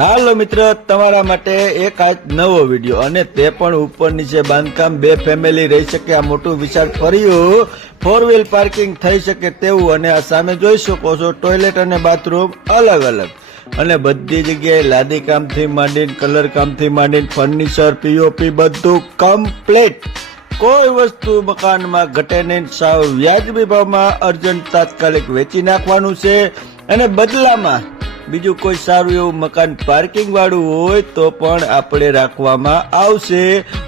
હાલો મિત્ર, તમારા માટે એક આજ નવો વીડિયો અને તે પણ ઉપર નીચે બાંધકામ બે ફેમિલી રહી શકે, આ મોટું વિશાળ ફર્યું ફોર વ્હીલ પાર્કિંગ થઈ શકે તેવું અને આ સામે જોઈ શકો છો ટોયલેટ અને બાથરૂમ અલગ અલગ. અને બધી જગ્યાએ લાદી કામથી માંડીને કલર કામથી માંડીને ફર્નિચર પીઓપી બધું કમ્પ્લીટ કોઈ વસ્તુ મકાનમાં ઘટે નહીં, સાવ વ્યાજબી ભાવમાં અર્જન્ટ તાત્કાલિક વેચી નાખવાનું છે અને બદલામાં બીજું કોઈ સારું એવું મકાન પાર્કિંગ વાળું હોય તો પણ આપણે રાખવામાં આવશે.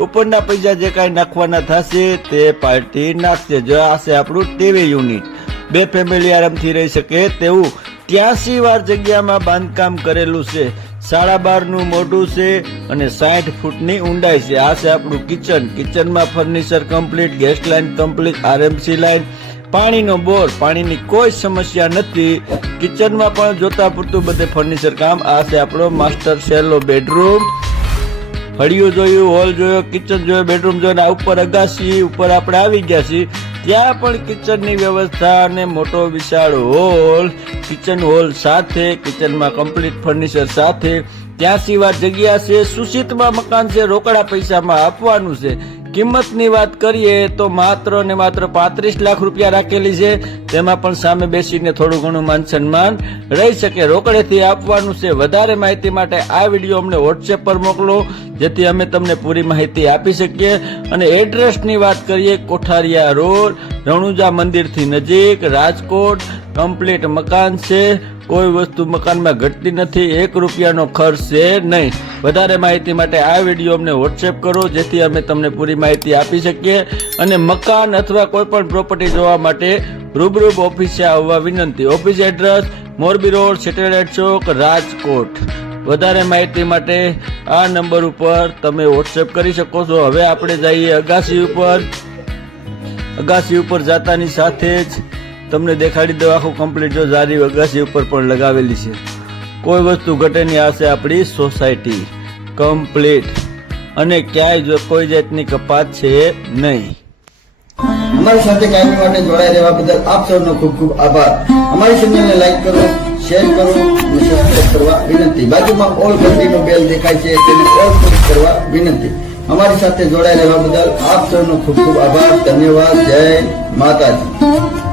ઉપરના પૈસા જે કાંઈ નાખવાના થશે તે પાર્ટી નાખશે. જો આ આપણું ટીવી યુનિટ. બે ફેમિલી આરામથી રહી શકે તેવું. ત્યાસી વાર જગ્યામાં બાંધકામ કરેલું છે. સાડા બારનું મોઢું છે અને સાઠ ફૂટની ઊંડાઈ છે. આ છે આપણું કિચન કિચનમાં furniture complete gas line complete RMC line પાણીનો બોર, પાણીની કોઈ સમસ્યા નથી. કિચનમાં પણ જોતા પૂરતું બધે ફર્નિચર કામ. આ છે આપણો માસ્ટર સેલો બેડરૂમ. ફળિયું જોયું, હોલ જોયો, કિચન જોયો, બેડરૂમ જોયો આ ઉપર અગાસી ઉપર આપણે આવી ગયા છીએ. ત્યાં પણ કિચનની વ્યવસ્થા અને મોટો વિશાળ હોલ, કિચન હોલ સાથે, કિચનમાં કમ્પ્લીટ ફર્નિચર સાથે. ત્યાં સિવાય જગ્યા છે, સુશીતમાં મકાન છે, રોકડા પૈસામાં આપવાનું છે. કિંમતની વાત કરીએ તો માત્ર ને માત્ર પાંત્રીસ લાખ રૂપિયા રાખેલી છે. તેમાં પણ સામે બેસીને થોડું ઘણું માન સન્માન રહી શકે. રોકડેથી આપવાનું છે. વધારે માહિતી માટે આ વીડિયો અમને વોટ્સએપ પર મોકલો, જેથી અમે તમને પૂરી માહિતી આપી શકીએ. અને એડ્રેસની વાત કરીએ, કોઠારિયા રોડ, રણુજા મંદિરથી નજીક, રાજકોટ કમ્પ્લીટ મકાન છે. કોઈ વસ્તુ મકાનમાં ઘટતી નથી. એક રૂપિયાનો ખર્ચ છે નહીં. વધારે માહિતી માટે આ વીડિયો અમને વોટ્સએપ કરો, જેથી અમે તમને પૂરી માહિતી આપી શકીએ અને મકાન અથવા કોઈ પણ પ્રોપર્ટી જોવા માટે રૂબરૂબ ઓફિસે આવવા વિનંતી. Office address, Morbi road, satellite Chowk, Rajkot. વધારે માહિતી માટે આ નંબર ઉપર તમે વોટ્સએપ કરી શકો છો. હવે આપણે જઈએ અગાસી ઉપર. અગાસી ઉપર જાતાની સાથે જ તમને દેખાડી દઉં આખું કમ્પ્લીટ જો જારી અગાસી ઉપર પણ લગાવેલી છે. કોઈ વસ્તુ ઘટેની આ છે આપણી સોસાયટી કમ્પ્લીટ અને ક્યાંય જો કોઈ જાતની કપાત છે નહીં. અમારી સાથે કાયમી માટે જોડાઈ રહેવા બદલ આપ સૌનો ખૂબ ખૂબ આભાર. અમારી ચેનલને લાઈક કરો, શેર કરો અને સબસ્ક્રાઇબ કરવા વિનંતી. બાજુમાં ઓલ ઘંટીનો બેલ દેખાય છે, તેને ઓલ ક્લિક કરવા વિનંતી. અમારી સાથે જોડાઈ રહેવા બદલ આપ સૌનો ખૂબ ખૂબ આભાર. ધન્યવાદ. જય માતાજી.